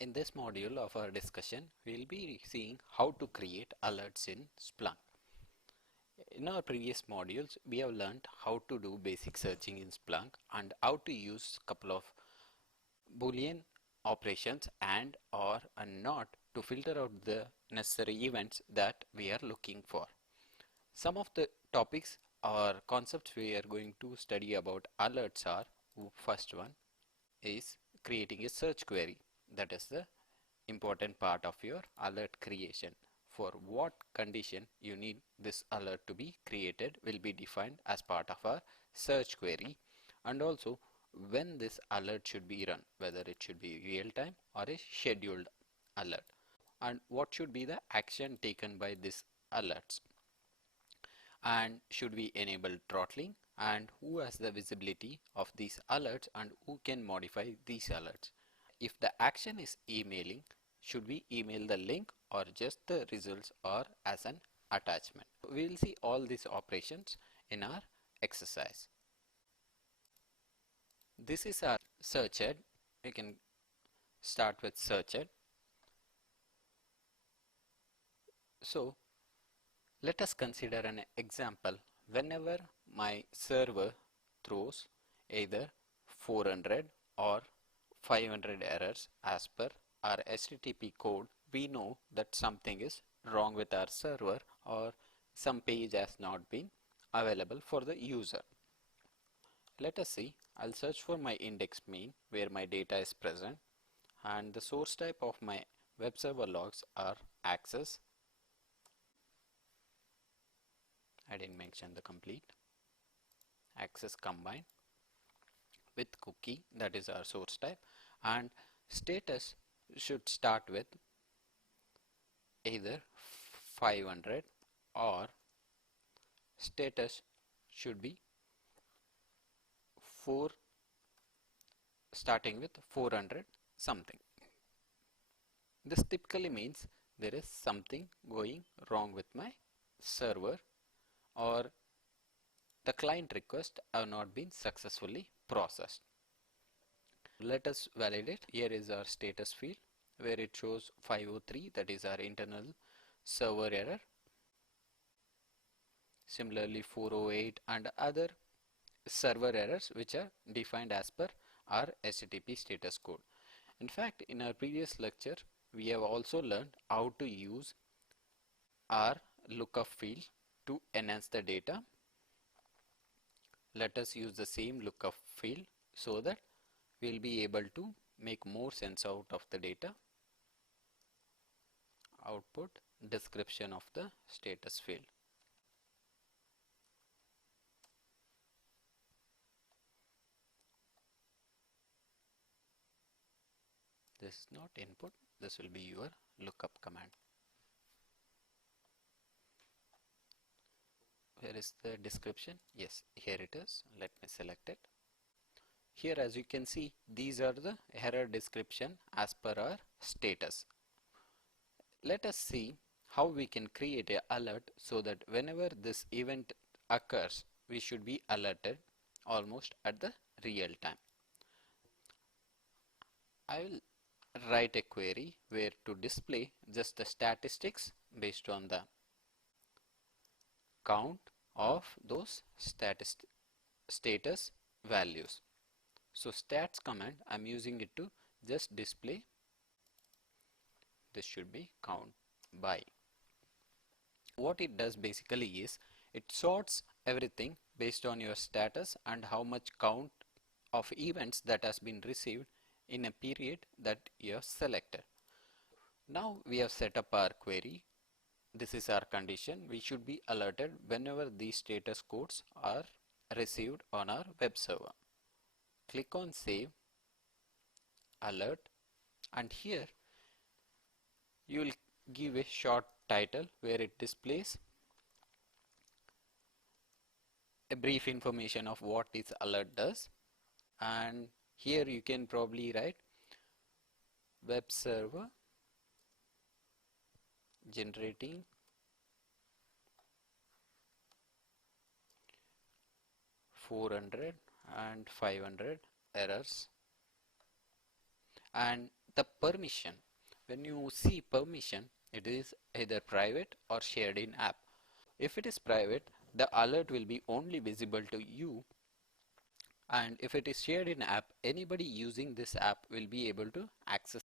In this module of our discussion, we will be seeing how to create alerts in Splunk. In our previous modules, we have learned how to do basic searching in Splunk and how to use a couple of Boolean operations and or not to filter out the necessary events that we are looking for. Some of the topics or concepts we are going to study about alerts are, first one is creating a search query. That is the important part of your alert creation. For what condition you need this alert to be created will be defined as part of a search query, and also when this alert should be run, whether it should be real time or a scheduled alert, and what should be the action taken by this alerts, and should we enable throttling, and who has the visibility of these alerts and who can modify these alerts. If the action is emailing, should we email the link or just the results or as an attachment? We will see all these operations in our exercise. This is our search head. We can start with search head. So let us consider an example. Whenever my server throws either 400 or 500 errors as per our HTTP code, we know that something is wrong with our server or some page has not been available for the user. Let us see. I'll search for my index main where my data is present, and the source type of my web server logs are access. I didn't mention the complete. Access combined with cookie, that is our source type, and status should start with either 500 or status should be starting with 400 something. This typically means there is something going wrong with my server, or the client request have not been successfully processed. Let us validate. Here is our status field where it shows 503, that is our internal server error. Similarly 408 and other server errors which are defined as per our HTTP status code. In fact, in our previous lecture we have also learned how to use our lookup field to enhance the data. Let us use the same lookup field so that we will be able to make more sense out of the data. Output description of the status field. This is not input, this will be your lookup command. Where is the description? Yes, here it is. Let me select it. Here, as you can see, these are the error description as per our status. Let us see how we can create an alert so that whenever this event occurs, we should be alerted almost at the real time. I will write a query where to display just the statistics based on the count of those status values. So stats command, I'm using it to just display. This should be count by. What it does basically is it sorts everything based on your status and how much count of events that has been received in a period that you have selected. Now we have set up our query. This is our condition. We should be alerted whenever these status codes are received on our web server. Click on save, alert, and here you will give a short title where it displays a brief information of what this alert does, and here you can probably write web server generating 400 and 500 errors, and the permission. When you see permission, it is either private or shared in app. If it is private, the alert will be only visible to you, and if it is shared in app, anybody using this app will be able to access